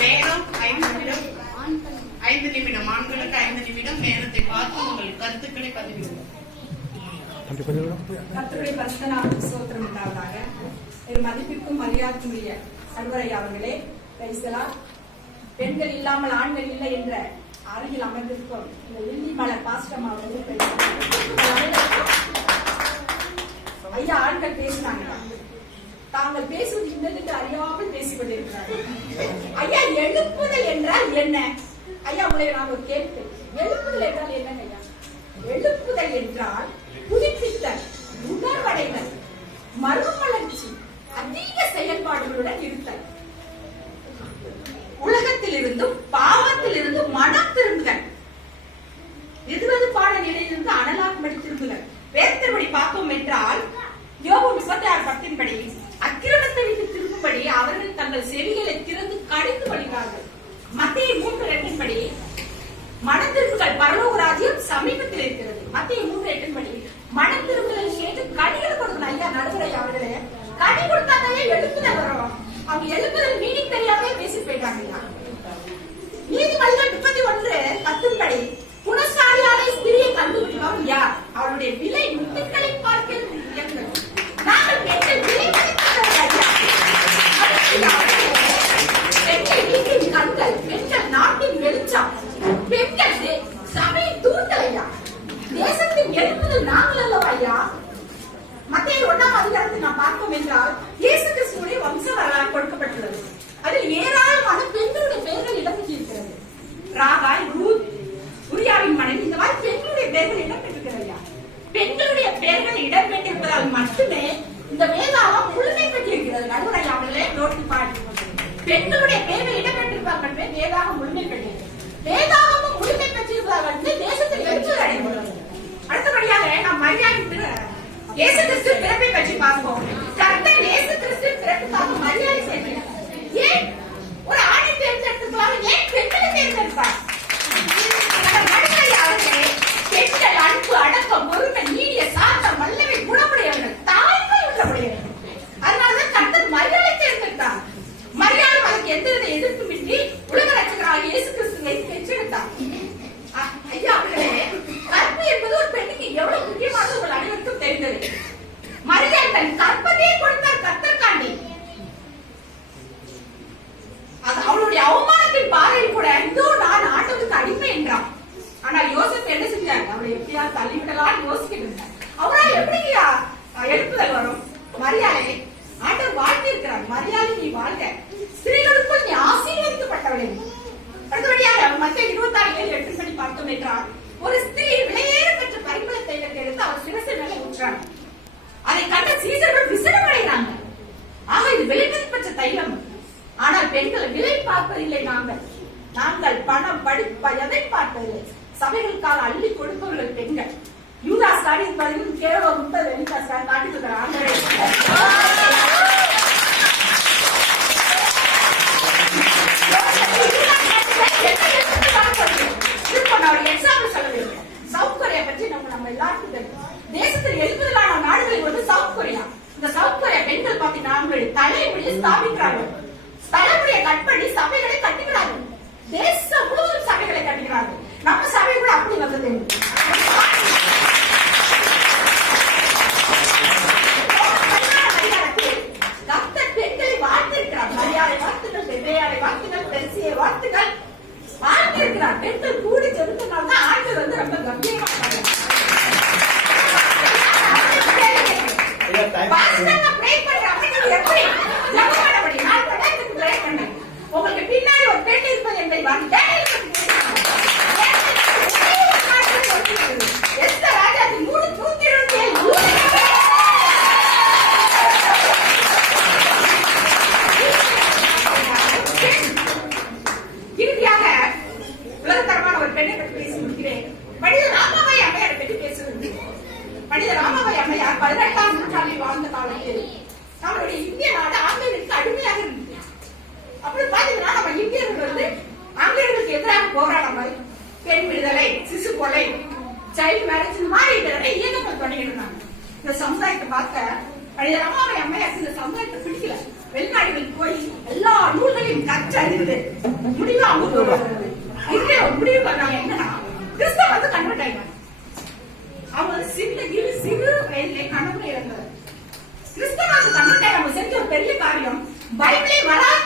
நேரம் 5 நிமிடம். 5 நிமிடம். ஆண்களுக்கு 5 நிமிடம். நேரத்தை பார்த்து உங்கள் கருத்துக்களை பதிவிடுவோம். கர்த்தருடைய பரிசுத்த நாமத்துக்கு ஸ்தோத்திரம் உண்டாவதாக. மதிப்பிற்கும் மரியாதைக்குரிய அன்பரையா அவர்களே, பெண்கள் இல்லாமல் ஆண்கள் இல்லை என்ற அருகில் அமர்ந்திருக்கும் இந்த வெள்ளி மலை பாஸ்டம் அவர்கள் ஐயா ஆண்கள் பேசினாங்க. தாங்கள் பேசுவது இன்னதுக்கு அறியாமல் பேசிக் கொண்டிருக்கிறார்கள். ஐயா, எழுப்புதல் என்றால் என்ன? ஐயா, உங்களை நான் ஒரு கேள்வி, எழுப்புதல் என்றால் என்ன ஐயா? எழுப்புதல் என்றால் புதுப்பித்தல், உணர்வடைதல், மறுமலர்ச்சி, அதிக செயல்பாடுகளுடன் இருத்தல், உலகத்தில் இருந்தும் பாவத்தில் இருந்து மனம் திரும்புதல், எதிரது பாட நிலையிலிருந்து அனலாகும்படி திரும்புதல். வேதத்தின்படி பார்த்தோம் என்றால் யோபு 36:10 அக்கிரமத்தை விட்டு திரும்பும்படி அவர்கள் தங்கள் செவிகளை திறந்து கடிந்து வருகிறார்கள். மத்தேயு 3:2 மனம் திரும்புதல் பரலோக ராஜ்யம் சமீபத்தில் இருக்கிறது. மத்தேயு 3:8 மனம் திரும்புதல் கேட்டு கடிகள் கொடுக்கணும். ஐயா நடுவரை அவர்களே, கடி கொடுத்தாலே எழுப்புதல் வரும். அவங்க எழுப்புதல் மீனிங் தெரியாமலே பேசி போயிட்டாங்க. நீதிமொழிகள் 31:10 குணசாலியான ஸ்திரியை கண்டுபிடிக்கும் யார்? அவருடைய விலை முத்துக்களை பார்க்கிறது. நாங்கள் பெண்கள் விலை பெண்கள் வீட்டின் கண்கள், பெண்கள் நாட்டின் வெளிச்சம், பெண்கள் சபை தூண்டல் ஐயா. தேசத்தின் எழுப்புதல் நாங்கள் அல்லவா ஐயா? மத்தேயு 1:அதிகாரத்தை நாம் பார்த்தோம் என்றால் இயேசு கிறிஸ்துவின் வம்ச வரலாறு கொடுக்கப்பட்டுள்ளது. அதில் ஏராளமான பெண்களுடைய பெயர்கள் இடம்பெற்றிருக்கிறது. ராகாய், ரூத், உரியாவின் மனைவி, இந்த மாதிரி பெண்களுடைய பெயர்கள் இடம்பெற்றிருக்கிறது. பெண்களுடைய பெயர்கள் இடம்பெற்றிருப்பதால் மட்டுமே இந்த வேதாகம் முழுமை பெற்றிருக்கிறது. நடுவரை அவர்களே நோட்டி பாடி பெண்களுடைய பெயர்கள் இடம்பெற்றிருப்பதால் மட்டுமே வேதாகம் முழுமை பெற்றிருக்கிறது. வேதாகமும் முழுமை பெற்றிருப்பதால் வந்து தேசத்தில் வெற்றி அடைந்துள்ளது. அடுத்தபடியாக நாம் மரியாதை இயேசு கிறிஸ்து பிறப்பை பற்றி பார்ப்போம். கர்த்தர் இயேசு கிறிஸ்து பிறப்புக்காக மரியாதை செய்கிறார். ஏன் ஒரு ஆணை தேர்ந்தெடுத்துக்கலாம், ஏன் பெண்களை தேர்ந்தெடுப்பார்? பெண்கள் அன்பு, அடக்கம், பொறுமை, நீடிய சாந்தம், வல்லமை, குணமுடையவர்கள், தாய்மை உள்ளவர்கள். அதனாலதான் கர்த்தர் மரியாதை தேர்ந்தெடுத்தார். மரியாதை அதற்கு எந்தவித எதிர்ப்புமின்றி உலக ரட்சகராக இயேசு கிறிஸ்துவை பெற்றெடுத்தார். ஐயா அவர்களே, கற்பு என்பது ஒரு பெண்ணுக்கு எவ்வளவு முக்கியமானது உங்கள் அனைவருக்கும் தெரிந்தது. மரியாதை தன் கற்பத்தையே கொடுத்தார் கர்த்தர்காண்டி. அது அவளுடைய அவமானத்தின் பார்வையில் கூட இதோ நான் ஆண்டவருக்கு அடிமை என்றான். ஆனால் யோசேப்பு என்ன செஞ்சார்? அவளை எப்படியா தள்ளிவிடலாம் யோசிக்கிட்டு இருந்தார். அவரால் எப்படியா எழுப்புதல் வரும்? மரியாதை ஆண்டவர் வாழ்த்தி இருக்கிறார். மரியாதை நீ வாழ்க, ஸ்திரீகளுக்குள் நீ ஆசீர்வதிக்கப்பட்டவளே. அடுத்தபடியாக மத்தேயு 26:8 பார்த்தோம் என்றால் ஒரு ஸ்திரீ விலையேற பெற்ற பரிமள தைலத்தை எடுத்து அவர் சிரசின் மேலே ஊற்றாங்க. அதை கண்ட சீசர்கள் விசனமடைகிறாங்க. ஆக இது விலை மதிப்பற்ற தைலம். ஆனால் பெண்கள் விலை பார்ப்பதில்லை. நாங்கள் பணம், படிப்பு எதை பார்ப்பதில்லை. சபைகளுக்காக அள்ளி கொடுப்பவர்கள் பெண்கள். யூதாஸ் காட்டி கேவலம் 30 வெள்ளிக்காசு காட்டிட்டு இருக்கிறாங்க. சவுத் கொரியா பற்றி நம்ம எல்லாருக்கும் தெரியும். தேசத்தில் எழுப்புதலான நாடுகளில் வந்து சவுத் கொரியா. இந்த சவுத் கொரியா பெண்கள் பார்த்தீங்கன்னா தலைமுடியை ஸ்தாபிக்கிறார்கள். தலைமுடியை கட் பண்ணி சபைகளை கட்டுகிறார்கள். தேசம் முழுவதும் சபைகளை கட்டுகிறார்கள். நம்ம சபை கூட அப்படி வந்தது. கர்த்தர் பெண்களை வாழ்த்திருக்கிறார். மரியாதை வாழ்த்துக்கள், பெரியாரை வாழ்த்துக்கள், பெருசியை வாழ்த்துக்கள் வாழ்த்திருக்கிறார். பெண்கள் கூடி செலுத்தினால்தான் ஆண்கள் வந்து ரொம்ப கம்பீரமாக உங்களுக்கு பின்னாடி ஒரு பெண் இருப்பது என்பதை ராஜாஜி 127 இறுதியாக உலகத்தரமான ஒரு பெண்ணை பற்றி பேசி முடிக்கிறேன். மனித ராமாபாய் அம்மையாரை பற்றி பேசுவது. மனித ராமாபாய் அம்மையார் 18ஆம் நூற்றாண்டில் வாழ்ந்த காலத்தில் நம்மளுடைய இந்திய நாடு ஆங்கிலேயருக்கு அடிமையாக இருந்தது. அப்படி பாத்தீங்கன்னா நம்ம இந்தியர்கள் வந்து ஆங்கிலேயர்களுக்கு எதிராக போராடாமல் பெண் விடுதலை, சிசு கொலை, சைல்டு மேரேஜ் இந்த மாதிரி நிறைய இயக்கங்கள் தொடங்கிட்டு இருந்தாங்க. இந்த சமுதாயத்தை பார்க்க மனித ராமாபாய் அம்மையாருக்கு இந்த சமுதாயத்தை பிடிக்கல. வெளிநாடுகளுக்கு போய் எல்லா நூல்களையும் கற்று சரிந்து முடிவு அவங்க இங்கே முடிவு பண்ணாங்க என்னன்னா கிறிஸ்தவ வந்து கன்வெர்ட் ஆயிட்டாங்க. அவங்க சிறு வயதிலே கணவன் இறந்தது. கிறிஸ்தவ கன்வெர்ட் ஆகி அவங்க செஞ்ச ஒரு பெரிய காரியம் பைபிளே வராத